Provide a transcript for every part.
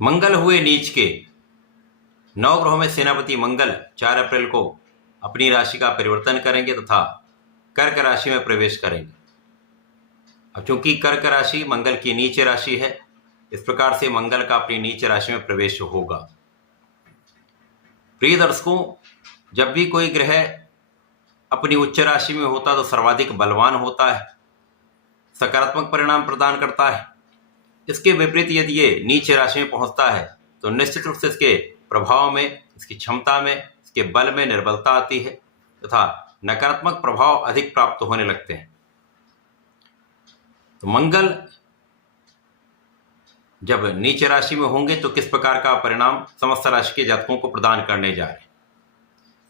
मंगल हुए नीच के। नवग्रहों में सेनापति मंगल 4 अप्रैल को अपनी राशि का परिवर्तन करेंगे तथा कर्क राशि में प्रवेश करेंगे। अब चूंकि कर्क राशि मंगल की नीच राशि है, इस प्रकार से मंगल का अपनी नीच राशि में प्रवेश होगा। प्रिय दर्शकों, जब भी कोई ग्रह अपनी उच्च राशि में होता तो सर्वाधिक बलवान होता है, सकारात्मक परिणाम प्रदान करता है। इसके विपरीत यदि ये नीच राशि में पहुंचता है तो निश्चित रूप से इसके प्रभाव में, इसकी क्षमता में, इसके बल में निर्बलता आती है तथा नकारात्मक प्रभाव अधिक प्राप्त होने लगते हैं। तो मंगल जब नीच राशि में होंगे तो किस प्रकार का परिणाम समस्त राशि के जातकों को प्रदान करने जा रहे हैं।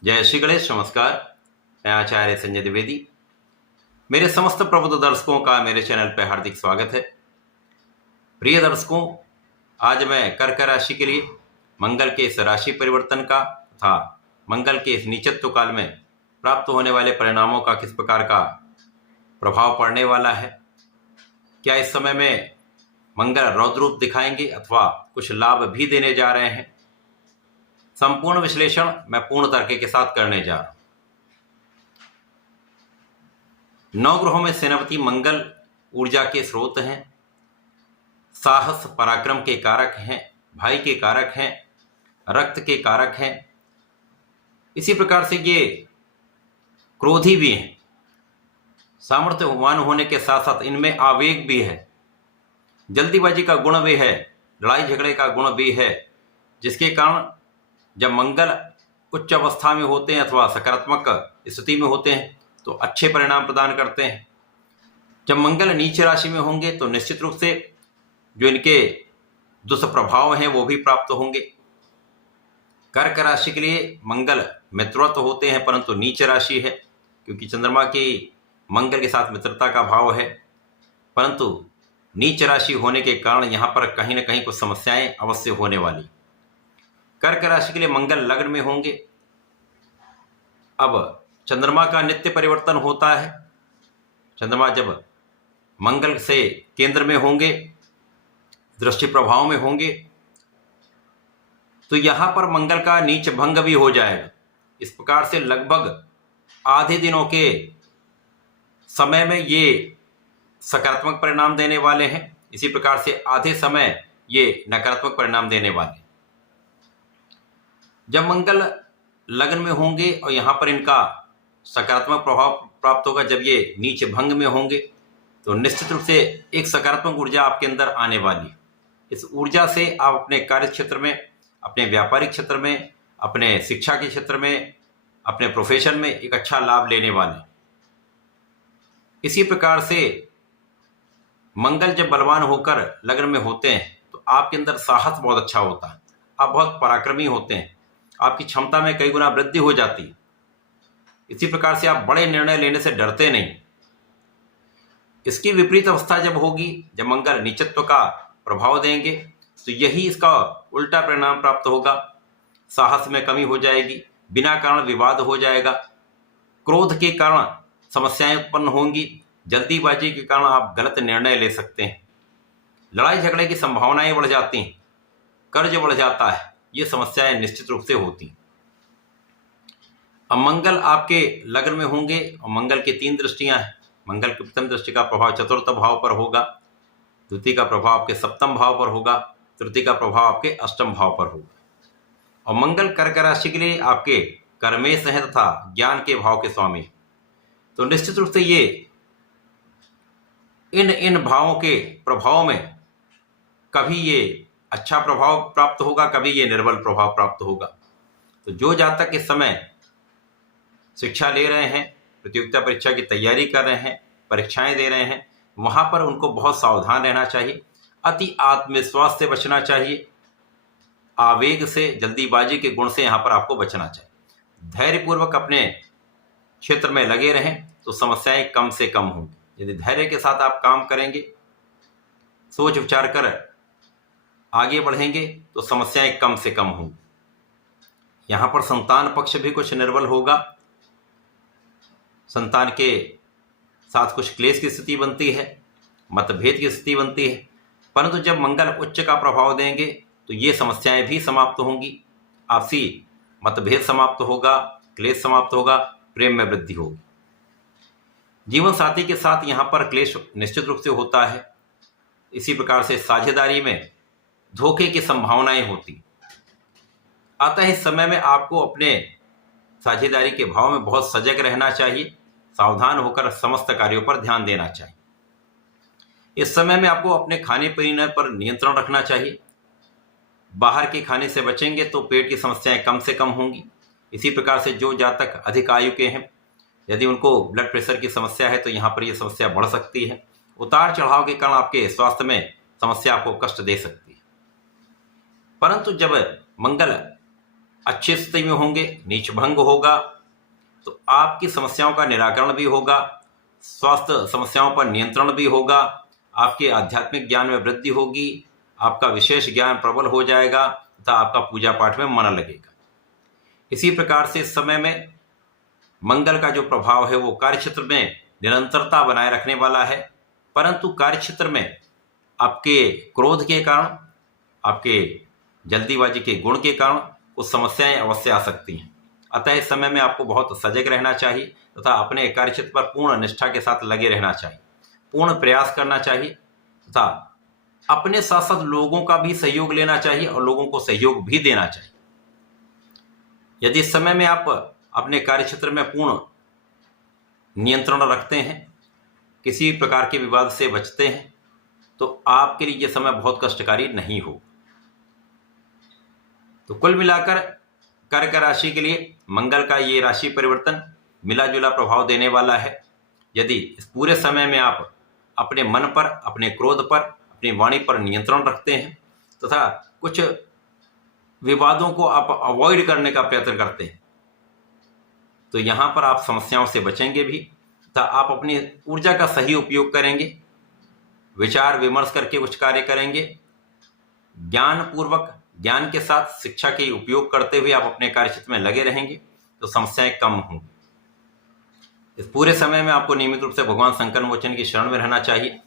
जय श्री गणेश, नमस्कार। मैं आचार्य संजय द्विवेदी। मेरे समस्त प्रबुद्ध दर्शकों का मेरे चैनल पर हार्दिक स्वागत है। प्रिय दर्शकों, आज मैं कर्क राशि के लिए मंगल के इस राशि परिवर्तन का तथा मंगल के इस नीचत्व काल में प्राप्त होने वाले परिणामों का किस प्रकार का प्रभाव पड़ने वाला है, क्या इस समय में मंगल रौद्र रूप दिखाएंगे अथवा कुछ लाभ भी देने जा रहे हैं, संपूर्ण विश्लेषण मैं पूर्ण तर्क के साथ करने जा रहा हूं। नवग्रहों में सेनापति मंगल ऊर्जा के स्रोत हैं, साहस पराक्रम के कारक हैं, भाई के कारक हैं, रक्त के कारक हैं। इसी प्रकार से ये क्रोधी भी हैं। सामर्थ्यवान होने के साथ साथ इनमें आवेग भी है, जल्दीबाजी का गुण भी है, लड़ाई झगड़े का गुण भी है, जिसके कारण जब मंगल उच्च अवस्था में होते हैं अथवा सकारात्मक स्थिति में होते हैं तो अच्छे परिणाम प्रदान करते हैं। जब मंगल नीच राशि में होंगे तो निश्चित रूप से जो इनके दुष्प्रभाव हैं वो भी प्राप्त होंगे। कर्क राशि के लिए मंगल मित्रवत होते हैं, परंतु नीच राशि है क्योंकि चंद्रमा की मंगल के साथ मित्रता का भाव है, परंतु नीच राशि होने के कारण यहाँ पर कहीं ना कहीं कुछ समस्याएं अवश्य होने वाली। कर्क राशि के लिए मंगल लग्न में होंगे। अब चंद्रमा का नित्य परिवर्तन होता है। चंद्रमा जब मंगल से केंद्र में होंगे, दृष्टि प्रभाव में होंगे, तो यहां पर मंगल का नीच भंग भी हो जाएगा। इस प्रकार से लगभग आधे दिनों के समय में ये सकारात्मक परिणाम देने वाले हैं, इसी प्रकार से आधे समय ये नकारात्मक परिणाम देने वाले हैं। जब मंगल लग्न में होंगे और यहां पर इनका सकारात्मक प्रभाव प्राप्त होगा, जब ये नीच भंग में होंगे तो निश्चित रूप से एक सकारात्मक ऊर्जा आपके अंदर आने वाली है। इस ऊर्जा से आप अपने कार्य क्षेत्र में, अपने व्यापारिक क्षेत्र में, अपने शिक्षा के क्षेत्र में, अपने प्रोफेशन में एक अच्छा लाभ लेने वाले। इसी प्रकार से मंगल जब बलवान होकर लग्न में होते हैं तो आपके अंदर साहस बहुत अच्छा होता है, आप बहुत पराक्रमी होते हैं, आपकी क्षमता में कई गुना वृद्धि हो जाती है। इसी प्रकार से आप बड़े निर्णय लेने से डरते नहीं। इसकी विपरीत अवस्था जब होगी, जब मंगल नीचत्व का प्रभाव देंगे, तो यही इसका उल्टा परिणाम प्राप्त होगा। साहस में कमी हो जाएगी, बिना कारण विवाद हो जाएगा, क्रोध के कारण समस्याएं उत्पन्न होंगी, जल्दीबाजी के कारण आप गलत निर्णय ले सकते हैं, लड़ाई झगड़े की संभावनाएं बढ़ जाती हैं, कर्ज बढ़ जाता है, ये समस्याएं निश्चित रूप से होती। अब मंगल आपके लग्न में होंगे और मंगल की 3 दृष्टियां हैं। मंगल की प्रथम दृष्टि का प्रभाव चतुर्थ भाव पर होगा, द्वितीय का प्रभाव आपके सप्तम भाव पर होगा, तृतीय का प्रभाव आपके अष्टम भाव पर होगा। और मंगल कर्क राशि के लिए आपके कर्मेश हैं तथा ज्ञान के भाव के स्वामी। तो निश्चित रूप से ये इन भावों के प्रभाव में कभी ये अच्छा प्रभाव प्राप्त होगा, कभी ये निर्बल प्रभाव प्राप्त होगा। तो जो जातक इस समय शिक्षा ले रहे हैं, प्रतियोगिता परीक्षा की तैयारी कर रहे हैं, परीक्षाएं दे रहे हैं, वहां पर उनको बहुत सावधान रहना चाहिए, अति आत्मविश्वास से बचना चाहिए, आवेग से, जल्दीबाजी के गुण से यहाँ पर आपको बचना चाहिए। धैर्यपूर्वक अपने क्षेत्र में लगे रहें तो समस्याएं कम से कम होंगी। यदि धैर्य के साथ आप काम करेंगे, सोच विचार कर आगे बढ़ेंगे तो समस्याएं कम से कम होंगी। यहाँ पर संतान पक्ष भी कुछ निर्बल होगा, संतान के साथ कुछ क्लेश की स्थिति बनती है, मतभेद की स्थिति बनती है, परंतु जब मंगल उच्च का प्रभाव देंगे तो ये समस्याएं भी समाप्त होंगी, आपसी मतभेद समाप्त होगा, क्लेश समाप्त होगा, प्रेम में वृद्धि होगी। जीवन साथी के साथ यहाँ पर क्लेश निश्चित रूप से होता है। इसी प्रकार से साझेदारी में धोखे की संभावनाएं होती। अतः इस समय में आपको अपने साझेदारी के भाव में बहुत सजग रहना चाहिए, सावधान होकर समस्त कार्यों पर ध्यान देना चाहिए। इस समय में आपको अपने खाने पीने पर नियंत्रण रखना चाहिए। बाहर के खाने से बचेंगे तो पेट की समस्याएं कम से कम होंगी। इसी प्रकार से जो जातक अधिक आयु के हैं, यदि उनको ब्लड प्रेशर की समस्या है तो यहाँ पर यह समस्या बढ़ सकती है। उतार चढ़ाव के कारण आपके स्वास्थ्य में समस्या आपको कष्ट दे सकती है। परंतु जब मंगल अच्छी स्थिति में होंगे, नीच भंग होगा, तो आपकी समस्याओं का निराकरण भी होगा, स्वास्थ्य समस्याओं पर नियंत्रण भी होगा, आपके आध्यात्मिक ज्ञान में वृद्धि होगी, आपका विशेष ज्ञान प्रबल हो जाएगा तथा आपका पूजा पाठ में मन लगेगा। इसी प्रकार से इस समय में मंगल का जो प्रभाव है वो कार्यक्षेत्र में निरंतरता बनाए रखने वाला है। परंतु कार्यक्षेत्र में आपके क्रोध के कारण, आपके जल्दीबाजी के गुण के कारण कुछ समस्याएं अवश्य आ सकती हैं। अतः इस समय में आपको बहुत सजग रहना चाहिए तथा अपने कार्यक्षेत्र पर पूर्ण निष्ठा के साथ लगे रहना चाहिए, पूर्ण प्रयास करना चाहिए तथा अपने साथ साथ लोगों का भी सहयोग लेना चाहिए और लोगों को सहयोग भी देना चाहिए। यदि इस समय में आप अपने कार्यक्षेत्र में पूर्ण नियंत्रण रखते हैं, किसी प्रकार के विवाद से बचते हैं, तो आपके लिए यह समय बहुत कष्टकारी नहीं हो। तो कुल मिलाकर कर्क राशि के लिए मंगल का ये राशि परिवर्तन मिला जुला प्रभाव देने वाला है। यदि इस पूरे समय में आप अपने मन पर, अपने क्रोध पर, अपनी वाणी पर नियंत्रण रखते हैं तथा कुछ विवादों को आप अवॉइड करने का प्रयत्न करते हैं, तो यहाँ पर आप समस्याओं से बचेंगे भी तथा आप अपनी ऊर्जा का सही उपयोग करेंगे, विचार विमर्श करके कुछ कार्य करेंगे, ज्ञान पूर्वक, ज्ञान के साथ शिक्षा के उपयोग करते हुए आप अपने कार्यक्षेत्र में लगे रहेंगे तो समस्याएं कम होंगी। इस पूरे समय में आपको नियमित रूप से भगवान शंकर मोचन की शरण में रहना चाहिए।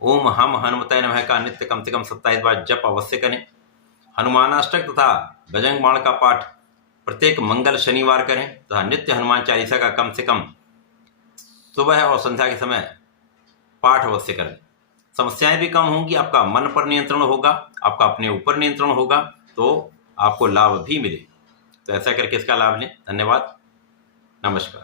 ओम हम हनुमताय नमः का नित्य कम से कम 27 बार जप अवश्य करें। हनुमानाष्टक तथा बजरंग बाण का पाठ प्रत्येक मंगल शनिवार करें तथा नित्य हनुमान चालीसा का कम से कम सुबह और संध्या के समय पाठ अवश्य करें। समस्याएं भी कम होंगी, आपका मन पर नियंत्रण होगा, आपका अपने ऊपर नियंत्रण होगा, तो आपको लाभ भी मिले। तो ऐसा करके इसका लाभ लें। धन्यवाद, नमस्कार।